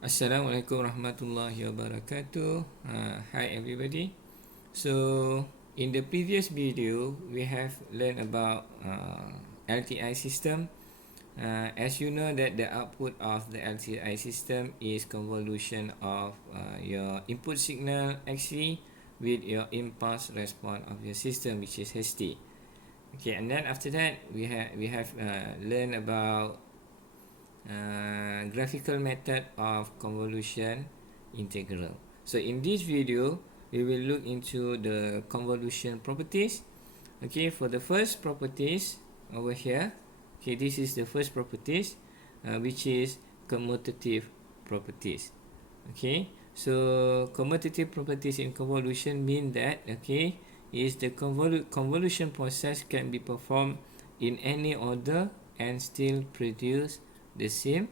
Assalamualaikum warahmatullahi wabarakatuh. Hi everybody. So in the previous video, we have learned about LTI system. As you know that the output of the LTI system is convolution of your input signal XC with your impulse response of your system, which is HT. Okay, and then after that we have learned about graphical method of convolution integral. So in this video, we will look into the convolution properties. Okay, for the first properties over here, okay, this is the first properties, which is commutative properties. Okay, so commutative properties in convolution mean that, okay, is the convolution process can be performed in any order and still produce the same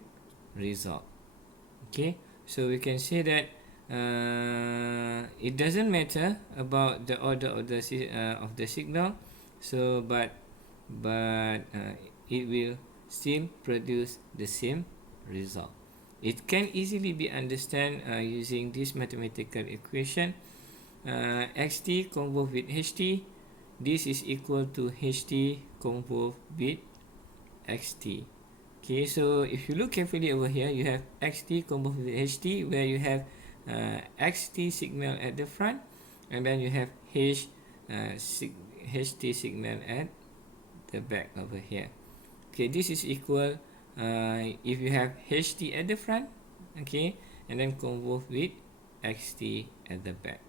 result. Okay, so we can say that it doesn't matter about the order of the signal, so but it will still produce the same result. It can easily be understood using this mathematical equation. Xt convolved with ht, this is equal to ht convolved with xt. Okay, so if you look carefully over here, you have xt convolved with ht, where you have xt signal at the front, and then you have ht signal at the back over here. Okay, this is equal if you have ht at the front, okay, and then convolved with xt at the back.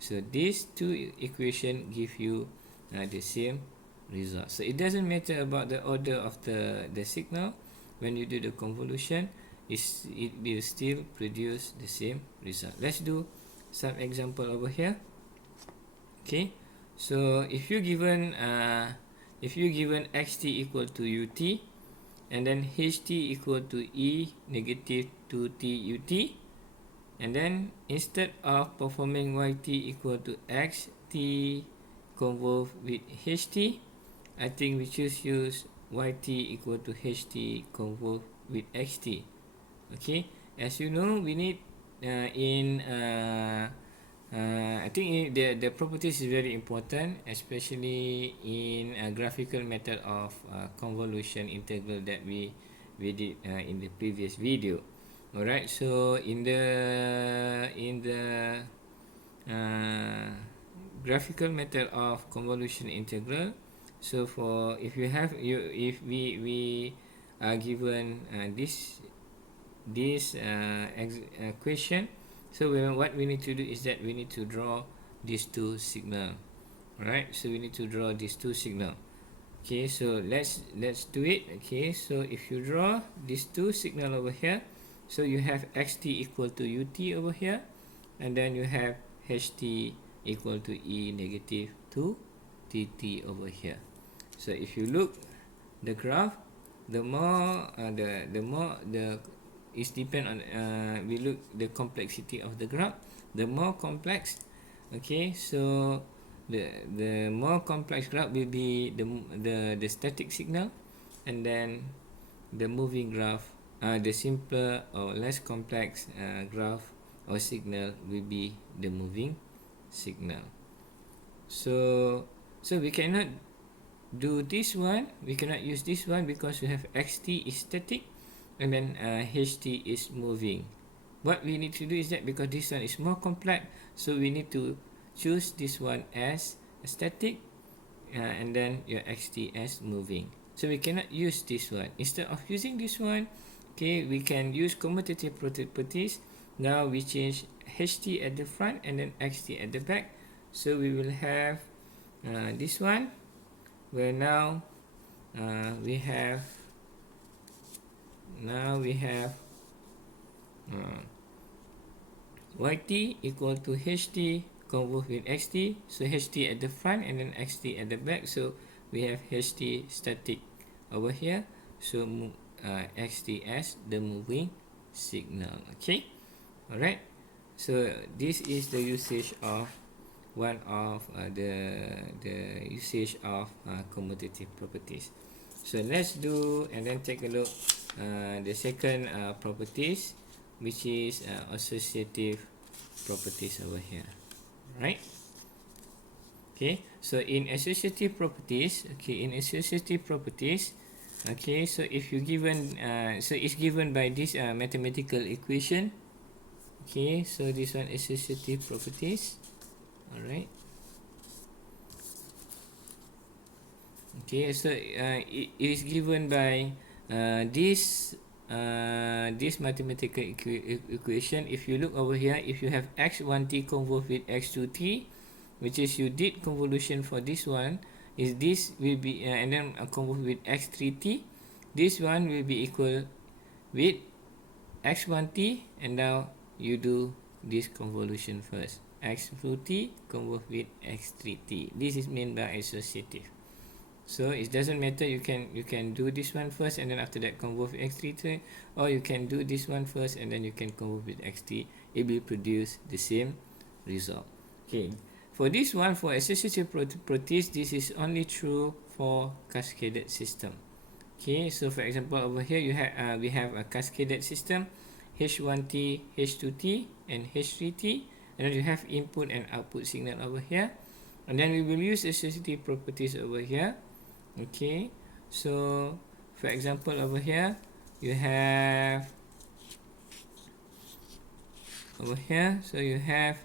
So these two equations give you the same result. So it doesn't matter about the order of the signal. When you do the convolution, it will still produce the same result. Let's do some example over here. Okay, so if you given xt equal to ut, and then ht equal to e negative 2t ut, and then instead of performing yt equal to xt convolved with ht, I think we use yt equal to ht convolved with xt. Okay, as you know, we need I think the properties is very important, especially in a graphical method of convolution integral that we did in the previous video. Alright, so in the graphical method of convolution integral, so for if we are given this equation, so what we need to do is that we need to draw these two signal. Alright, so we need to draw these two signal. Okay, so let's do it. Okay, so if you draw these two signal over here, so you have xt equal to ut over here, and then you have ht equal to e negative 2 tt over here. So if you look the graph, the more is depend on we look the complexity of the graph. The more complex, okay, so the more complex graph will be the static signal, and then the moving graph, the simpler or less complex graph or signal will be the moving signal. So we cannot do this one, we cannot use this one because we have xt is static, and then ht is moving. What we need to do is that because this one is more complex, so we need to choose this one as static, and then your xt as moving. So we cannot use this one. Instead of using this one, okay, we can use commutative properties. Now we change ht at the front and then xt at the back. So we will have this one, where now we have yt equal to ht convolved with xt. So ht at the front and then xt at the back. So we have ht static over here. So xt as the moving signal. Okay, alright. So this is the usage of one of the usage of commutative properties. So let's do and then take a look the second properties, which is associative properties over here, right? Okay, so in associative properties, okay, so if you given so it's given by this mathematical equation. Okay, so this one associative properties. All right. Okay, so it is given by this mathematical equation. If you look over here, if you have x1t convolved with x2t, which is you did convolution for this one, is this will be and then convolved with x3t, this one will be equal with x1t, and now you do this convolution first, x2t convolved with x3t. This is meant by associative. So it doesn't matter, you can do this one first and then after that convolve with x3, or you can do this one first and then you can convolve with x3. It will produce the same result. Okay, for this one, for associative properties, this is only true for cascaded system. Okay, so for example over here we have a cascaded system, h1t, h2t and h3t, and then you have input and output signal over here, and then we will use associative properties over here. Okay, so for example over here you have over here, so you have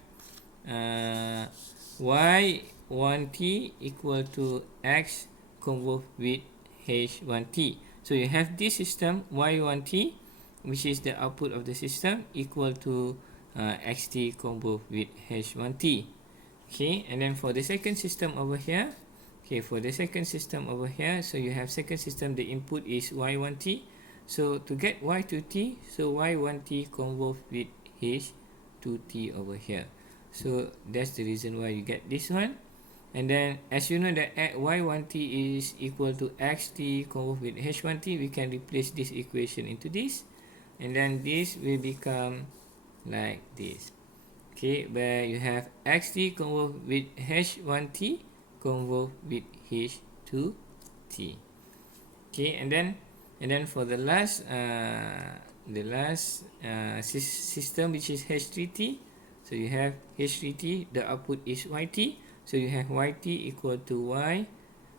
y1t equal to x convolved with h1t. So you have this system y1t, which is the output of the system, equal to xt convolved with h1t. Okay, and then for the second system over here, okay, for the second system over here, so you have second system, the input is y1t. So to get y2t, so y1t convolved with h2t over here. So that's the reason why you get this one. And then as you know that y1t is equal to xt convolved with h1t, we can replace this equation into this, and then this will become like this. Okay, where you have xt convolved with h1t convolved with h2t. Okay, and then for the last system, which is h3t, so you have h3t, the output is yt, so you have yt equal to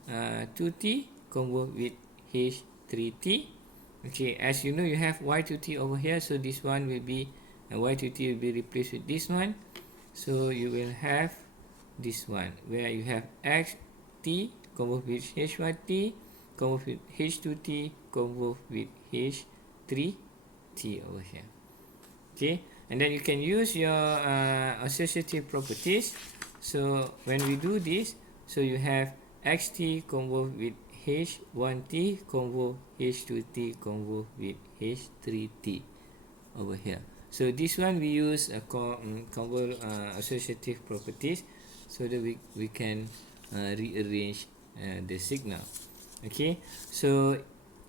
y2t convolved with h3t. Okay, as you know, you have y2t over here, so this one will be y2t will be replaced with this one, so you will have this one where you have xt convolved with h1t convolved with h2t convolved with h3t over here. Okay, and then you can use your associative properties. So when we do this, so you have xt convolved with h1t convolved h2t convolved with h3t over here. So this one we use associative properties, so that we can rearrange the signal. Okay, so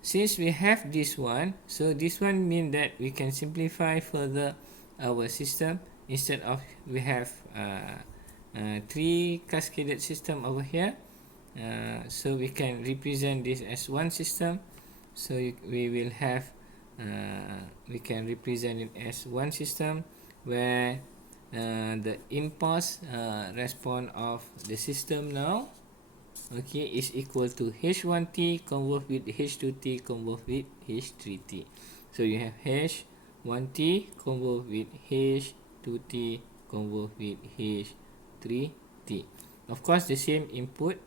since we have this one, so this one means that we can simplify further our system. Instead of we have 3 cascaded system over here, so we can represent this as one system. So we will have we can represent it as one system where the impulse response of the system now, okay, is equal to h1t convolved with h2t convolved with h3t. So you have h1t convolved with h2t convolved with h3t. Of course, the same input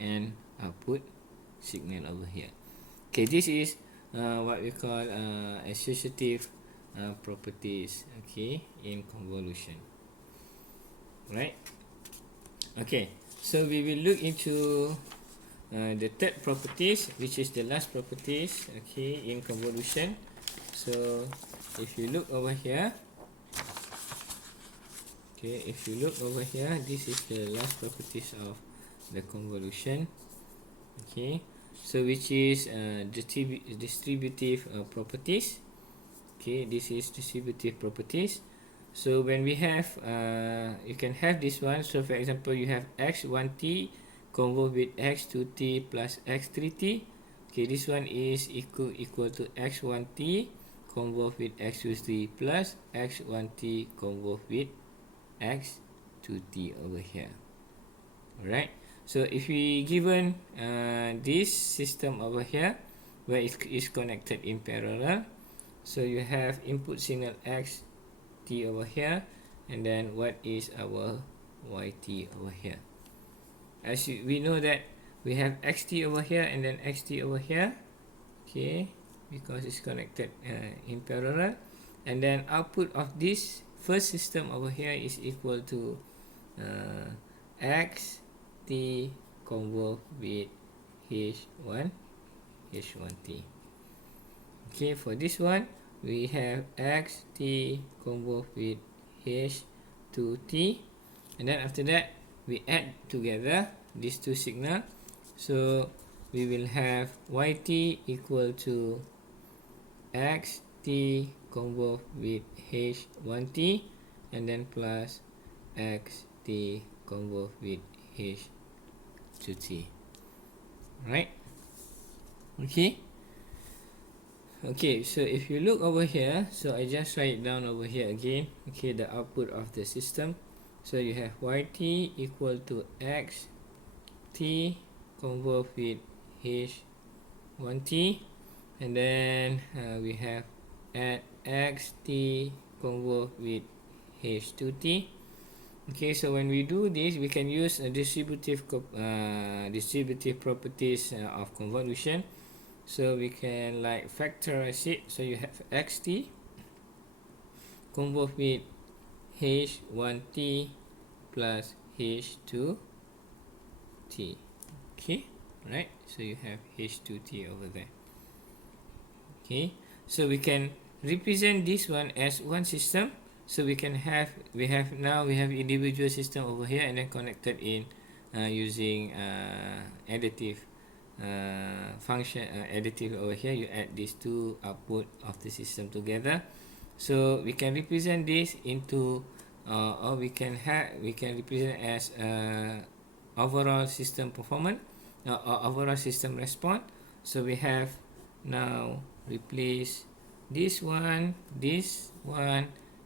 and output signal over here. Okay, this is what we call associative properties, okay, in convolution, right? Okay, so we will look into the third properties, which is the last properties, okay, in convolution. So if you look over here, okay, if you look over here, this is the last properties of the convolution. Okay, so which is distributive properties. Okay, this is distributive properties. So when we have you can have this one. So for example, you have x1t convolved with x2t plus x3t. Okay, this one is equal to x1t convolved with x2t plus x1t convolved with x2t over here. Alright, so if we given this system over here where it is connected in parallel, so you have input signal x t over here, and then what is our yt over here. As we know that we have xt over here and then xt over here, okay, because it's connected in parallel, and then output of this first system over here is equal to xt convolved with h1 h1t. Okay, for this one we have xt convolved with h2t, and then after that we add together these two signal, so we will have yt equal to xt convolved with h1t, and then plus xt convolved with h2t. Right? Okay. Okay, so if you look over here, so I just write it down over here again. Okay, the output of the system. So you have yt equal to xt convolved with h1t, and then we have at xt convolved with h2t. Okay, so when we do this, we can use distributive properties of convolution. So we can like factorize it. So you have xt convolved with h1t plus h2t. Okay, right? So you have h2t over there. Okay, so we can represent this one as one system. So we have individual system over here, and then connected in using additive function, additive over here. You add these two output of the system together, so we can represent this into or we can represent as overall system performance or overall system response. So we have now replace this one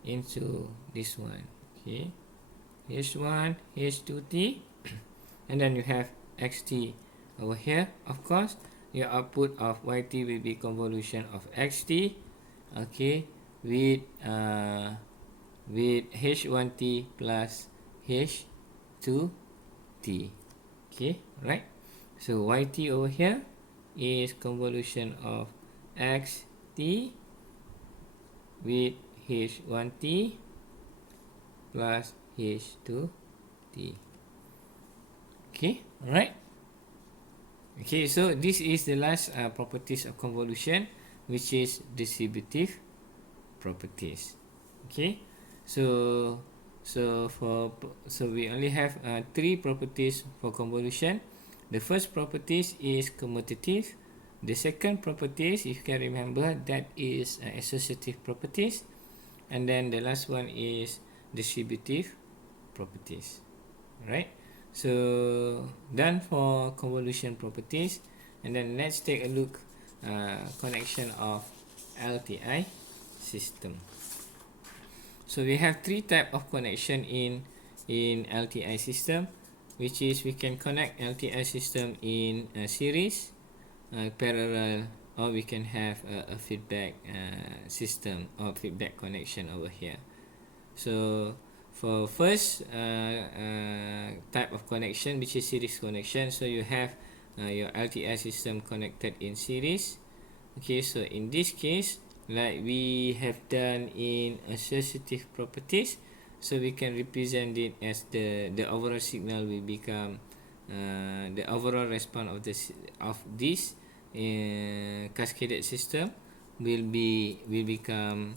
into this one. Okay, h1 h2t, and then you have xt over here. Of course, your output of yt will be convolution of xt, okay, with h1t plus h2t. Okay, right? So yt over here is convolution of xt with h1t plus h2t. Okay, alright. Okay, so this is the last properties of convolution, which is distributive properties. Okay, so we only have three properties for convolution. The first properties is commutative. The second properties, if you can remember, that is associative properties, and then the last one is distributive properties. Right? So done for convolution properties, and then let's take a look connection of LTI system. So we have three type of connection in LTI system, which is we can connect LTI system in a series, parallel, or we can have a feedback system or feedback connection over here. So for first type of connection, which is series connection, so you have your LTI system connected in series. Okay, so in this case, like we have done in associative properties, so we can represent it as the overall signal will become the overall response of this cascaded system will become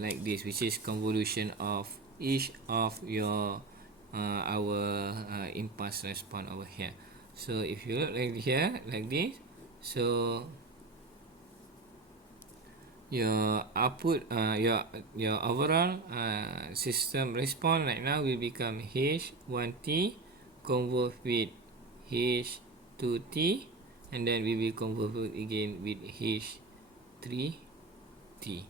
like this, which is convolution of each of your our impulse response over here. So if you look like here like this, so your output your overall system response right now will become h1t convolved with h2t, and then we will convolve again with h3t. T.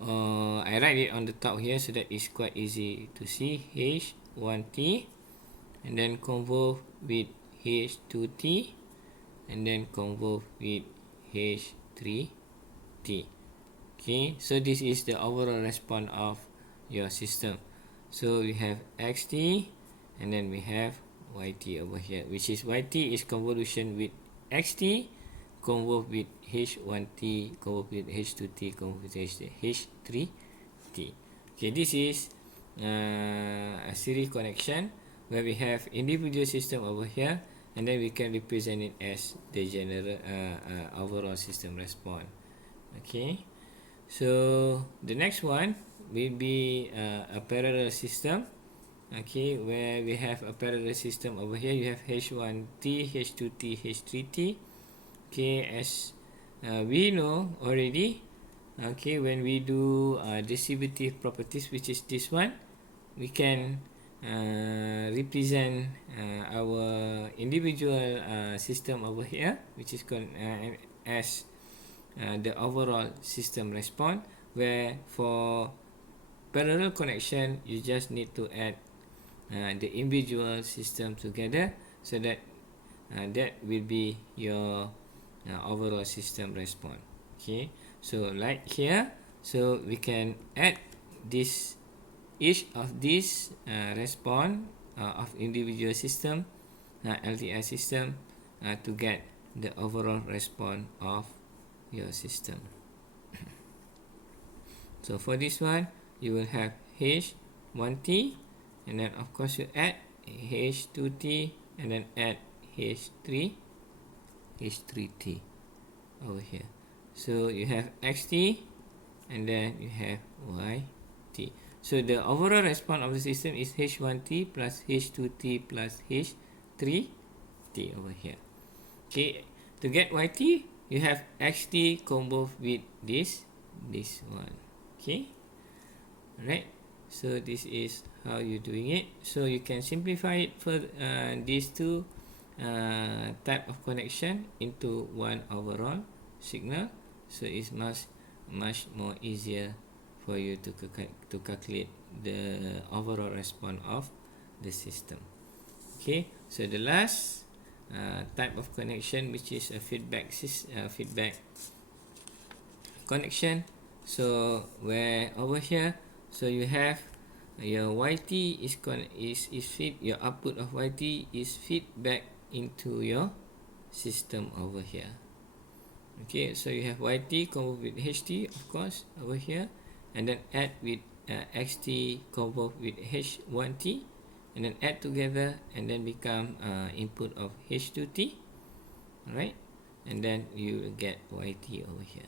I write it on the top here so that it's quite easy to see. H1T, and then convolve with H2T, and then convolve with H3T. Okay, so this is the overall response of your system. So we have xt, and then we have yt over here, which is yt is convolution with xt, convolve with h1t, convolve with h2t, convolve with h3t. Okay, this is a series connection where we have individual system over here, and then we can represent it as the general overall system response. Okay, so the next one will be a parallel system. Okay, where we have a parallel system over here. You have H1T, H2T, H3T. Okay, as we know already, okay, when we do distributive properties, which is this one, we can represent our individual system over here, which is called as the overall system response, where for parallel connection you just need to add the individual system together, so that that will be your overall system response. Okay, so like here, so we can add this each of these response of individual system, LTI system, to get the overall response of your system. So for this one, you will have H1T, and then of course you add H2T, and then add H3T over here. So you have XT, and then you have YT. So the overall response of the system is H1T plus H2T plus H3T over here. Okay, to get YT, you have XT convolve with this one. Okay, alright. So this is how you're doing it. So you can simplify it for these two type of connection into one overall signal. So it's much more easier for you to calculate the overall response of the system. Okay, so the last type of connection, which is a feedback connection. So where over here, so you have your YT is feed, your output of YT is feedback into your system over here. Okay, so you have YT convolve with HT, of course, over here, and then add with XT convolve with H1T, and then add together, and then become input of H2T. Alright, and then you will get YT over here.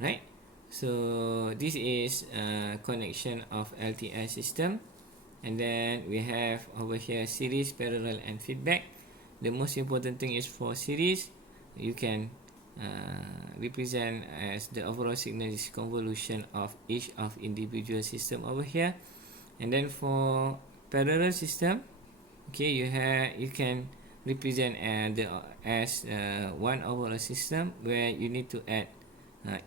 Right, so this is a connection of LTI system, and then we have over here series, parallel, and feedback. The most important thing is for series, you can represent as the overall signal is convolution of each of individual system over here, and then for parallel system, okay, you can represent as one overall system where you need to add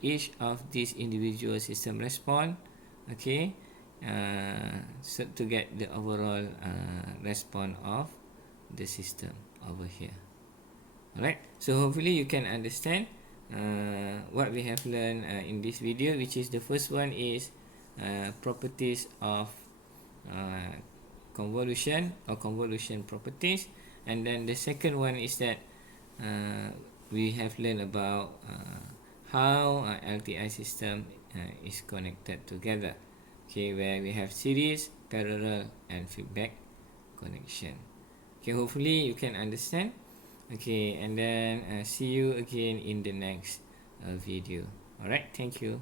each of these individual system response, okay, so to get the overall response of the system over here. Alright, so hopefully you can understand what we have learned in this video, which is the first one is properties of convolution or convolution properties, and then the second one is that we have learned about how LTI system is connected together, okay, where we have series, parallel, and feedback connection. Okay, hopefully you can understand. Okay, and then see you again in the next video. Alright, thank you.